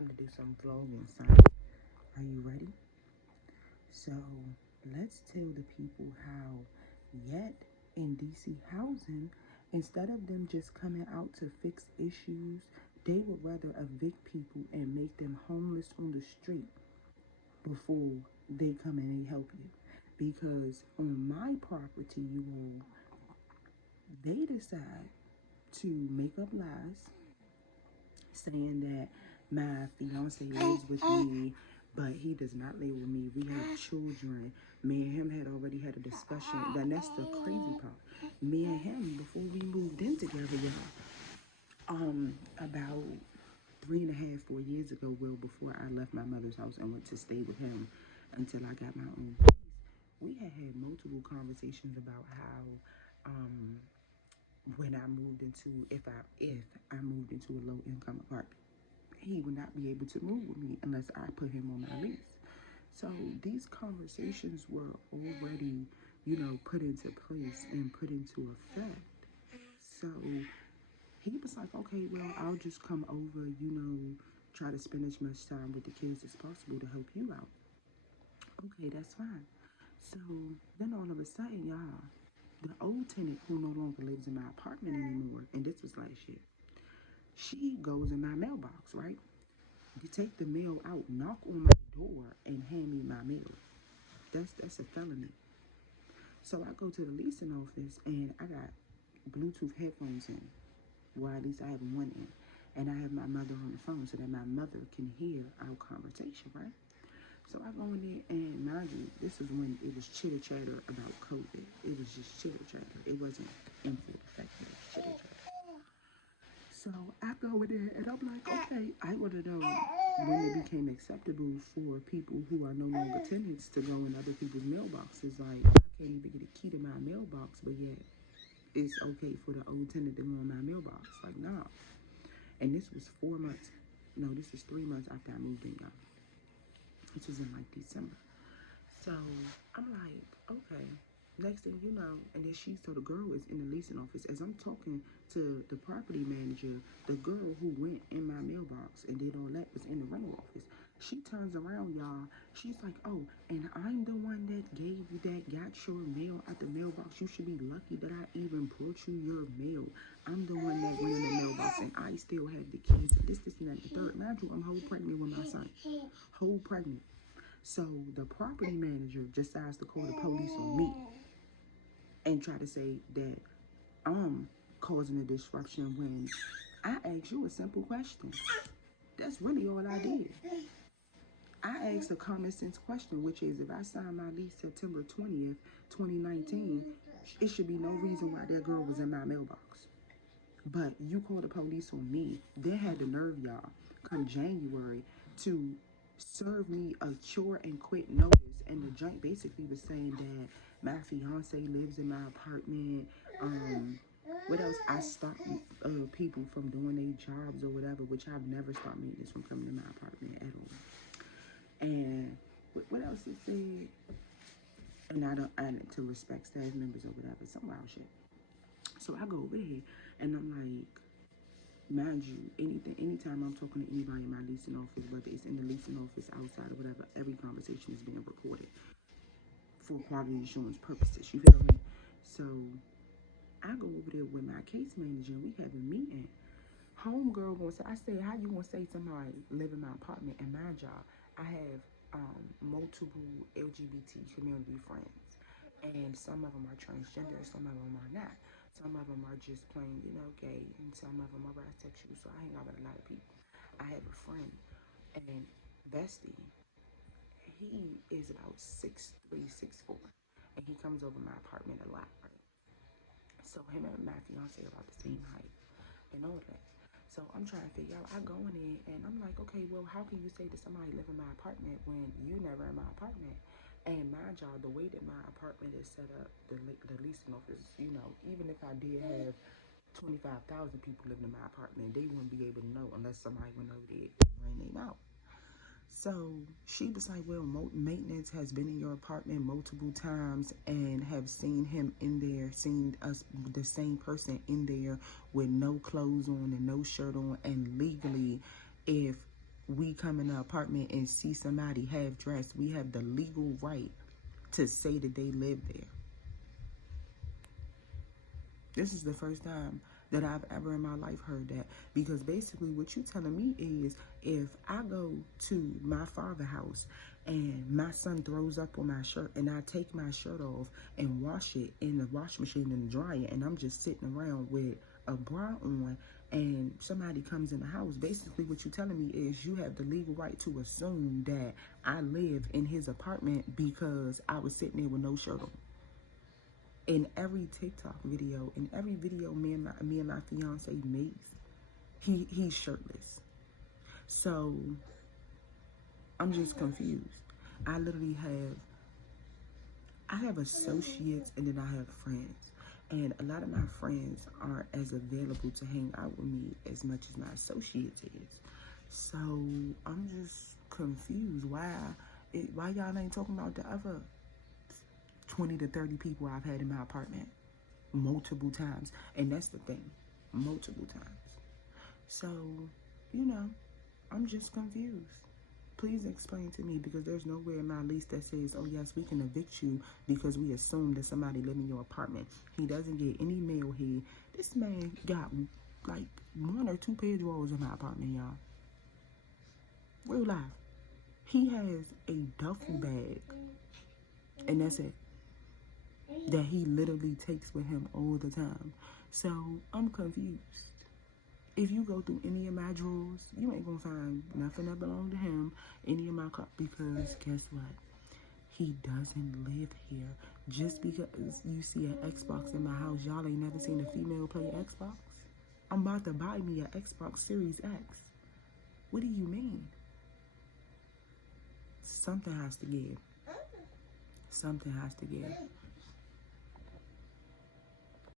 time to do some vlogging, son. Are you ready? So let's tell the people how yet in DC housing, instead of them just coming out to fix issues, they would rather evict people and make them homeless on the street before they come in and help you. Because on my property, you all, they decide to make up lies saying that my fiance lives with me, but he does not live with me. We have children. Me and him had already had a discussion. Then that's the crazy part. Me and him, before we moved in together, about 3.5, 4 years ago, before I left my mother's house and went to stay with him until I got my own place, we had multiple conversations about how when I moved into if I moved into a low income apartment, he would not be able to move with me unless I put him on my lease. So these conversations were already, put into place and put into effect. So he was like, okay, well, I'll just come over, try to spend as much time with the kids as possible to help you out. Okay, that's fine. So then all of a sudden, y'all, the old tenant who no longer lives in my apartment anymore, and this was last year, she goes in my mailbox, right? You take the mail out, knock on my door, and hand me my mail. That's a felony. So I go to the leasing office and I got Bluetooth headphones in. Well, at least I have one in. And I have my mother on the phone so that my mother can hear our conversation, right? So I go in there and mind you, this is when it was chitter chatter about COVID. It was just chitter chatter. It wasn't in full effect, but it was chitter chatter. So I go in there and I'm like, okay, I want to know when it became acceptable for people who are no longer tenants to go in other people's mailboxes. Like, I can't even get a key to my mailbox, but yet it's okay for the old tenant to go in my mailbox. Like, nah. And this was 4 months. No, this is 3 months after I moved in, y'all. This was in like December. So I'm like, okay. Next thing you know, and then so the girl is in the leasing office. As I'm talking to the property manager, the girl who went in my mailbox and did all that was in the rental office. She turns around, y'all. She's like, oh, and I'm the one that gave you got your mail at the mailbox. You should be lucky that I even brought you your mail. I'm the one that went in the mailbox and I still have the keys. This, and that, the third. Mind you, I'm whole pregnant with my son. Whole pregnant. So the property manager decides to call the police on me and try to say that I'm causing a disruption when I asked you a simple question. That's really all I did. I asked a common sense question, which is if I signed my lease September 20th, 2019, it should be no reason why that girl was in my mailbox. But you called the police on me. They had the nerve, y'all, come January to serve me a cure and quit notice. And the joint basically was saying that my fiance lives in my apartment. What else? I stopped people from doing their jobs or whatever, which I've never stopped maintenance from coming to my apartment at all. And what else it said? And I don't add it to respect staff members or whatever, some wild shit. So I go over there and I'm like, mind you, anytime I'm talking to anybody in my leasing office, whether it's in the leasing office, outside, or whatever, every conversation is being recorded for quality assurance purposes. You feel me? So I go over there with my case manager and we have a meeting. Homegirl gonna say, I said, how you gonna say somebody live in my apartment? And my job, I have multiple LGBT community friends, and some of them are transgender, some of them are not. Some of them are just plain, gay, and some of them are bisexual. So I hang out with a lot of people. I have a friend, and Bestie, he is about 6'3", 6'4", and he comes over my apartment a lot, right? So him and my fiance are about the same height and all that. So I'm trying to figure out, I go in there and I'm like, okay, well, how can you say that somebody live in my apartment when you never in my apartment? And my job, the way that my apartment is set up, the leasing office, even if I did have 25,000 people living in my apartment, they wouldn't be able to know unless somebody went over there and ran them out. So she was like, well, maintenance has been in your apartment multiple times and have seen him in there, seen us, the same person in there with no clothes on and no shirt on. And legally, if we come in the apartment and see somebody half dressed, we have the legal right to say that they live there. This is the first time that I've ever in my life heard that. Because basically what you telling me is, if I go to my father's house and my son throws up on my shirt and I take my shirt off and wash it in the washing machine and the dryer, and I'm just sitting around with a bra on, and somebody comes in the house, basically what you're telling me is you have the legal right to assume that I live in his apartment because I was sitting there with no shirt on. In every TikTok video, in every video me and my fiance makes, he's shirtless. So I'm just confused. I literally have associates and then I have friends. And a lot of my friends aren't as available to hang out with me as much as my associates is. So I'm just confused. Why y'all ain't talking about the other 20 to 30 people I've had in my apartment multiple times? And that's the thing, multiple times. So, you know, I'm just confused. Please explain to me, because there's nowhere in my lease that says, oh yes, we can evict you because we assume that somebody live in your apartment. He doesn't get any mail here. This man got like 1 or 2 pair of drawers in my apartment, y'all. Real life. He has a duffel bag, and that's it, that he literally takes with him all the time. So I'm confused. If you go through any of my drawers, you ain't gonna find nothing that belong to him, any of my cup, because guess what? He doesn't live here. Just because you see an Xbox in my house, y'all ain't never seen a female play Xbox? I'm about to buy me an Xbox Series X. What do you mean? Something has to give. Something has to give.